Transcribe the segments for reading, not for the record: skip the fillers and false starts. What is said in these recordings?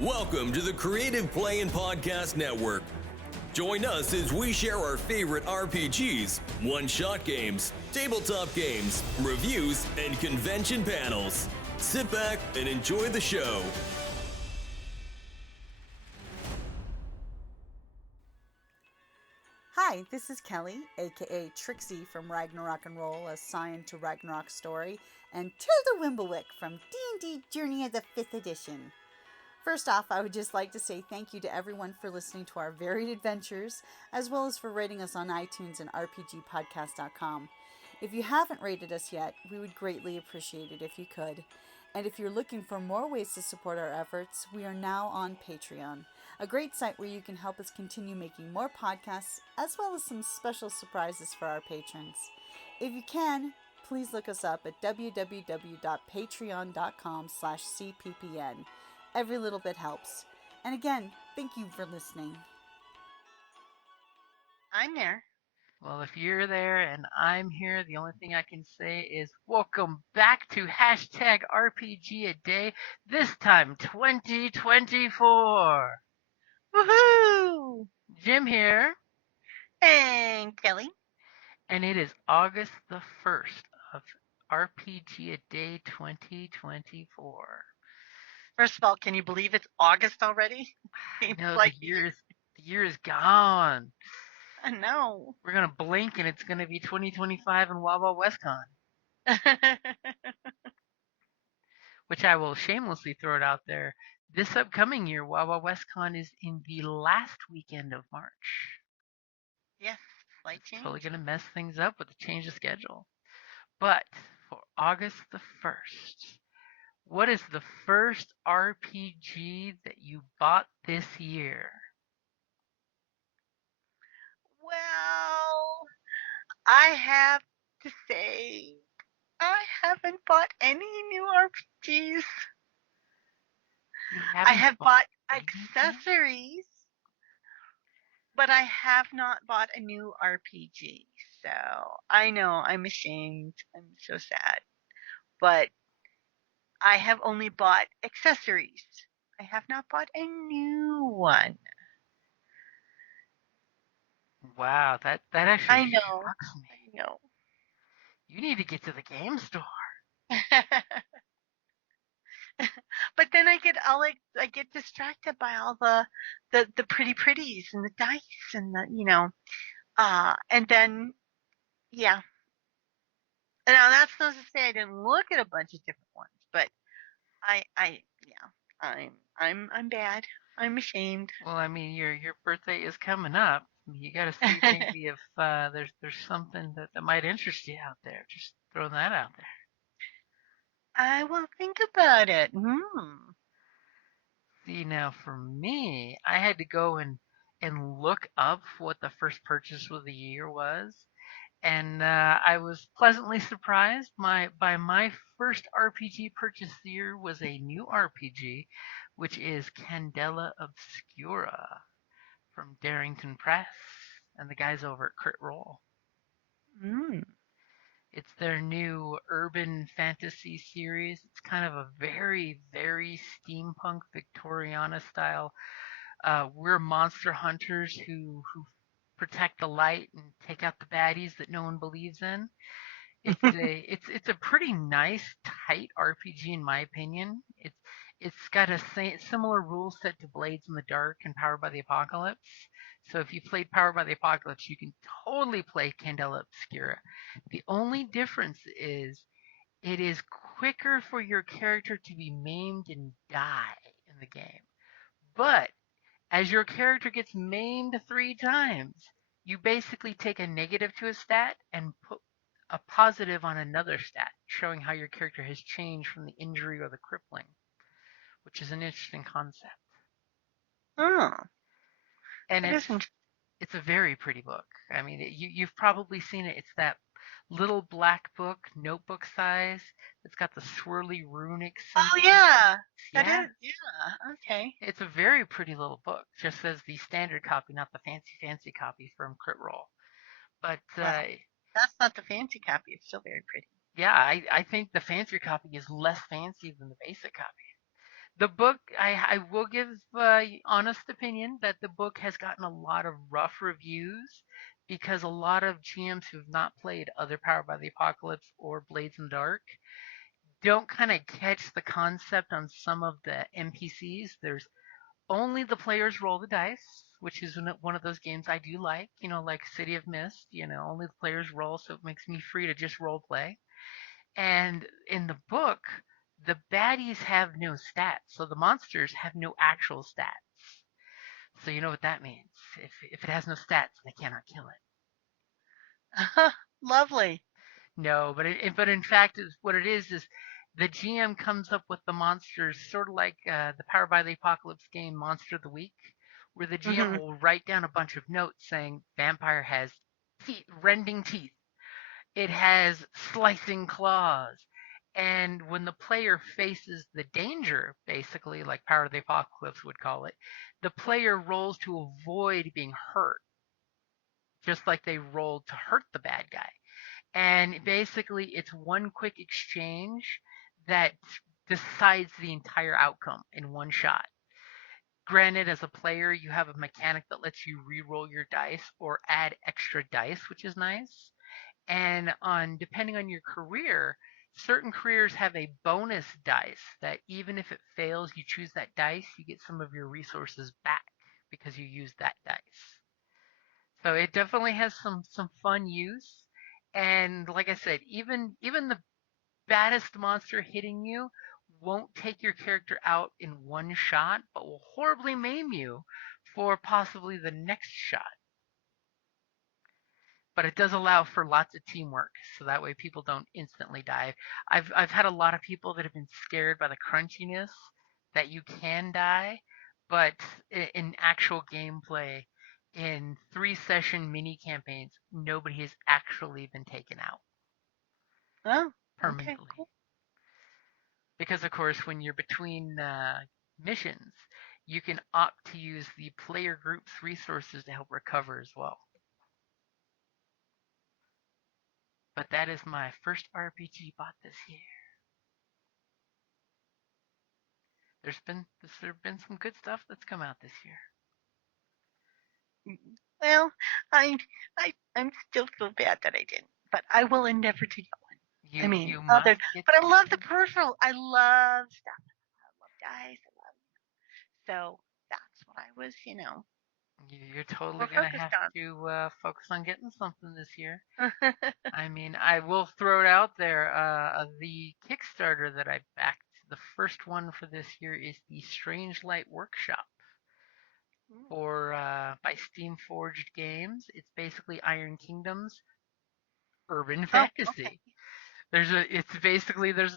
Welcome to the Creative Play and Podcast Network. Join us as we share our favorite RPGs, one-shot games, tabletop games, reviews, and convention panels. Sit back and enjoy the show. Hi, this is Kelly, aka Trixie from Ragnarok and Roll, a Scion to Ragnarok story, and Tilda Wimblewick from D&D Journey of the 5th Edition. First off, I would just like to say thank you to everyone for listening to our varied adventures, as well as for rating us on iTunes and RPGpodcast.com. If you haven't rated us yet, we would greatly appreciate it if you could. And if you're looking for more ways to support our efforts, we are now on Patreon, a great site where you can help us continue making more podcasts, as well as some special surprises for our patrons. If you can, please look us up at www.patreon.com/cppn. Every little bit helps. And again, thank you for listening. I'm there. Well, if you're there and I'm here, the only thing I can say is welcome back to hashtag RPG a Day, this time 2024. Woohoo! Jim here, And Kelly. and it is August the 1st of RPG a Day 2024. First of all, can you believe it's August already? Seems No, like the year is gone. I know. We're gonna blink and it's gonna be 2025 in Wawa WestCon, which I will shamelessly throw it out there. This upcoming year, Wawa WestCon is in the last weekend of March. Yes, slight change. Totally gonna mess things up with the change of schedule. But for August the 1st, what is the first RPG that you bought this year? Well, I have to say, I haven't bought any new RPGs. I have bought accessories, but I have not bought a new RPG. So I know I'm ashamed. I'm so sad. But I have only bought accessories. I have not bought a new one. Wow, that actually I know. shocks me. I know. You need to get to the game store. But then I get distracted by all the pretties and the dice and the and then yeah. Now that's not to say I didn't look at a bunch of different ones, but I'm bad. I'm ashamed. Well, I mean, your birthday is coming up. You got to see maybe if there's something that might interest you out there. Just throwing that out there. I will think about it. See, now for me, I had to go and look up what the first purchase of the year was, and I was pleasantly surprised. By my first RPG purchase this year was a new RPG, which is Candela Obscura from Darrington Press and the guys over at Crit Roll. It's their new urban fantasy series. It's kind of a very, very steampunk Victoriana style. We're monster hunters who protect the light and take out the baddies that no one believes in. It's a pretty nice, tight RPG in my opinion. It's got a similar rule set to Blades in the Dark and Powered by the Apocalypse. So if you played Powered by the Apocalypse, you can totally play Candela Obscura. The only difference is it is quicker for your character to be maimed and die in the game. But as your character gets maimed 3 times, you basically take a negative to a stat and put a positive on another stat, showing how your character has changed from the injury or the crippling, which is an interesting concept. Oh. And it's a very pretty book. I mean, you've probably seen it. It's that little black book, notebook size. It's got the swirly runic symbols. Oh yeah, that is. Yeah, okay. It's a very pretty little book, just as the standard copy, not the fancy copy from Crit Roll. But that's not the fancy copy. It's still very pretty. Yeah, I think the fancier copy is less fancy than the basic copy. The book, I will give honest opinion that the book has gotten a lot of rough reviews because a lot of GMs who've not played other Powered by the Apocalypse or Blades in the Dark don't kind of catch the concept on some of the NPCs. There's only the players roll the dice, which is one of those games I do like, like City of Mist, only the players roll, so it makes me free to just role play. And in the book, the baddies have no stats, so the monsters have no actual stats. So you know what that means. If it has no stats, they cannot kill it. Lovely. No, but in fact, what it is the GM comes up with the monsters sort of like the Powered by the Apocalypse game Monster of the Week, where the GM Hmm. will write down a bunch of notes saying vampire has teeth, rending teeth. It has slicing claws. And when the player faces the danger, basically, like Power of the Apocalypse would call it, the player rolls to avoid being hurt, just like they rolled to hurt the bad guy. And basically, it's one quick exchange that decides the entire outcome in one shot. Granted, as a player, you have a mechanic that lets you re-roll your dice or add extra dice, which is nice. And depending on your career, certain careers have a bonus dice that even if it fails, you choose that dice, you get some of your resources back because you used that dice. So it definitely has some fun use. And like I said, even the baddest monster hitting you won't take your character out in one shot, but will horribly maim you for possibly the next shot. But it does allow for lots of teamwork, so that way people don't instantly die. I've had a lot of people that have been scared by the crunchiness that you can die, but in actual gameplay, in 3 session mini campaigns, nobody has actually been taken out Oh, okay, permanently. cool. Because of course, when you're between missions, you can opt to use the player group's resources to help recover as well. But that is my first RPG bought this year. There's been some good stuff that's come out this year. Well, I, I'm still so bad that I didn't, but I will endeavor to get one. I mean, You must get. but I love the peripheral. I love stuff. I love dice. I love, so that's what I was, You're totally more gonna focused have to focus on getting something this year. on. I mean, I will throw it out there. The Kickstarter that I backed, the first one for this year is the Strange Light Workshop for by Steam Forged Games. It's basically Iron Kingdoms urban Oh, okay. fantasy. There's a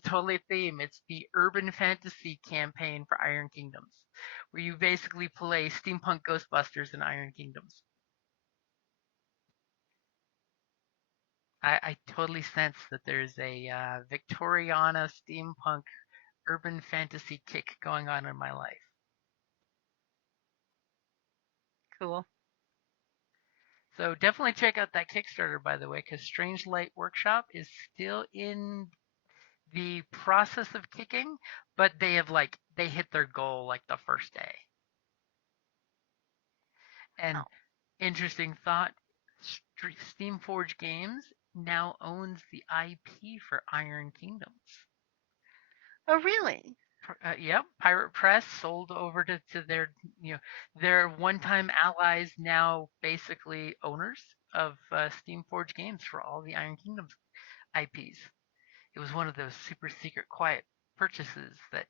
totally theme. It's the urban fantasy campaign for Iron Kingdoms, where you basically play steampunk Ghostbusters in Iron Kingdoms. I totally sense that there's a Victoriana steampunk urban fantasy kick going on in my life. Cool. So definitely check out that Kickstarter, by the way, because Strange Light Workshop is still in the process of kicking, but they hit their goal like the first day. And Oh, interesting thought, Steamforge Games now owns the IP for Iron Kingdoms. oh really? Yep, Pirate Press sold over to their one-time allies, now basically owners of Steamforge Games for all the Iron Kingdoms IPs. It was one of those super secret quiet purchases that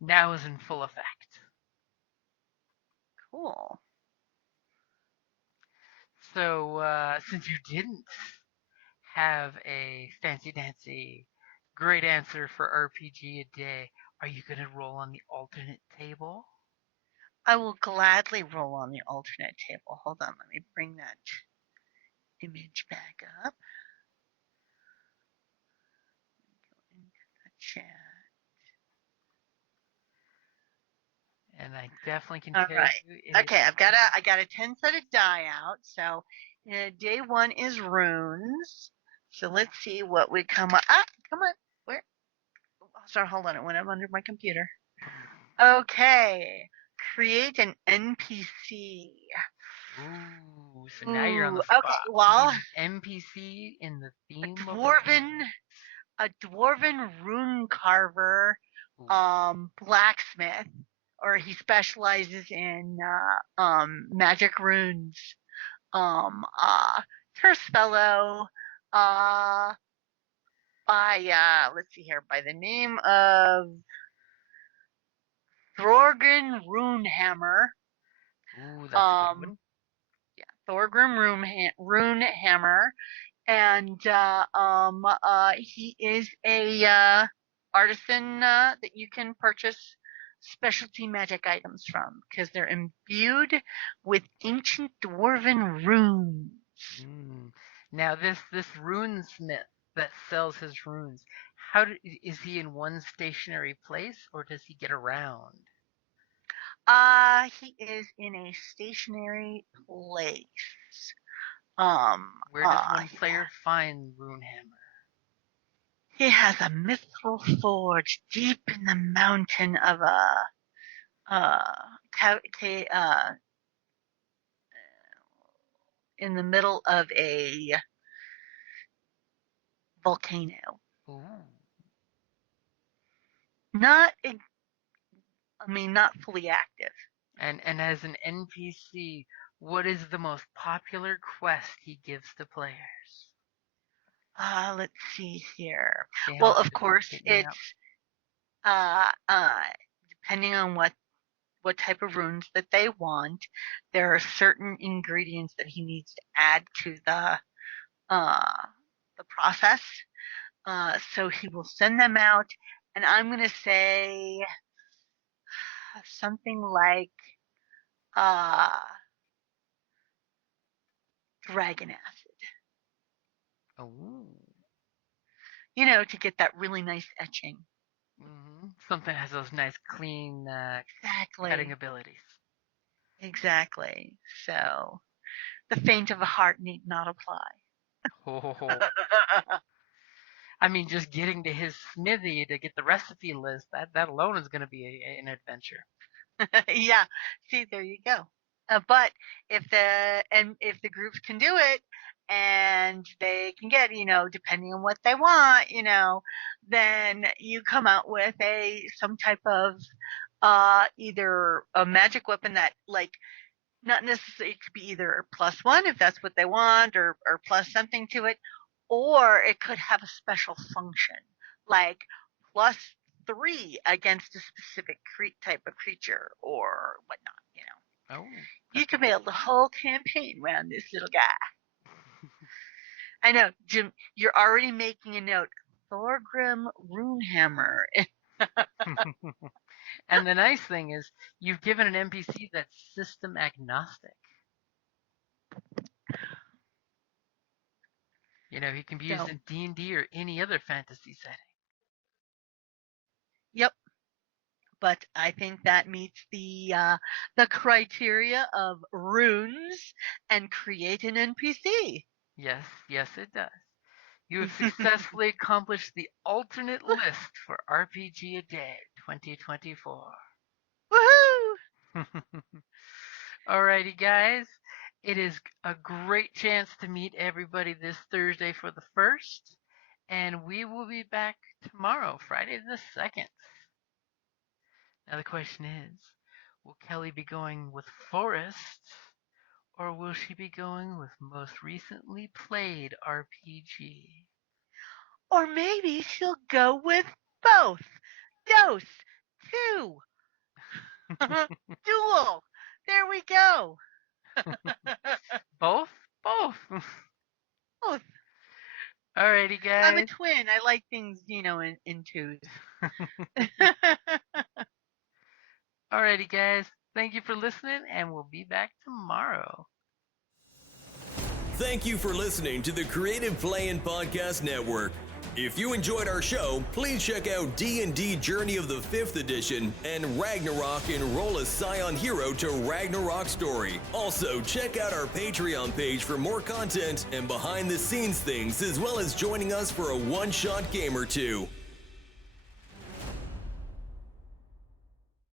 now is in full effect. Cool. So since you didn't have a fancy dancy great answer for RPG a day, are you gonna roll on the alternate table? I will gladly roll on the alternate table. Hold on, let me bring that image back up. Go into the chat. And I definitely can All tell right. you Okay, I got a 10-sided die out. So day one is runes. So let's see what we come up. Ah, come on. Where? Oh, sorry, hold on. It went up under my computer. Okay. Create an NPC. Ooh, so now you're on the Okay, spot. well, You need an NPC in the a theme of the dwarven, runes. a dwarven rune carver, Ooh. blacksmith, or he specializes in magic runes. Curse fellow, by let's see here, by the name of Thorgrim Runehammer. Ooh, that's a good one. Thorgrim Runehammer, and he is a artisan that you can purchase specialty magic items from because they're imbued with ancient dwarven runes. Mm. Now this runesmith that sells his runes, is he in one stationary place or does he get around? He is in a stationary place. Where does one player find Runehammer? He has a mithril forge deep in the mountain of in the middle of a volcano. Ooh. Not fully active. And as an NPC, what is the most popular quest he gives to players? Let's see here. See how Well, much of course, picking up? it's depending on what type of runes that they want. There are certain ingredients that he needs to add to the process. So he will send them out, and I'm gonna say something like dragon acid. Oh. To get that really nice etching. Mm-hmm. Something that has those nice clean Exactly. cutting abilities. Exactly. So the faint of a heart need not apply. Oh. I mean, just getting to his smithy to get the recipe list, that alone is going to be an adventure. Yeah. See, there you go. But if the groups can do it and they can get, depending on what they want, then you come out with some type of either a magic weapon that like not necessarily, it could be either +1 if that's what they want, or plus something to it, or it could have a special function like +3 against a specific type of creature or whatnot. Oh. You could build the whole campaign around this little guy. I know, Jim, you're already making a note. Thorgrim Runehammer. And the nice thing is, you've given an NPC that's system agnostic. He can be used in D&D or any other fantasy setting. Yep. But I think that meets the criteria of runes and create an NPC. Yes, it does. You have successfully accomplished the alternate list for RPG A Day 2024. Woohoo! Alrighty, guys. It is a great chance to meet everybody this Thursday for the 1st, and we will be back tomorrow, Friday the 2nd. Now the question is, will Kelly be going with Forrest, or will she be going with most recently played RPG? Or maybe she'll go with both. Dose 2. Duel. There we go. Both? Both. Alrighty, guys. I'm a twin. I like things, in twos. Alrighty, guys. Thank you for listening, and we'll be back tomorrow. Thank you for listening to the Creative Play-In Podcast Network. If you enjoyed our show, please check out D&D Journey of the 5th Edition and Ragnarok Enroll a Scion Hero to Ragnarok Story. Also, check out our Patreon page for more content and behind-the-scenes things, as well as joining us for a one-shot game or two.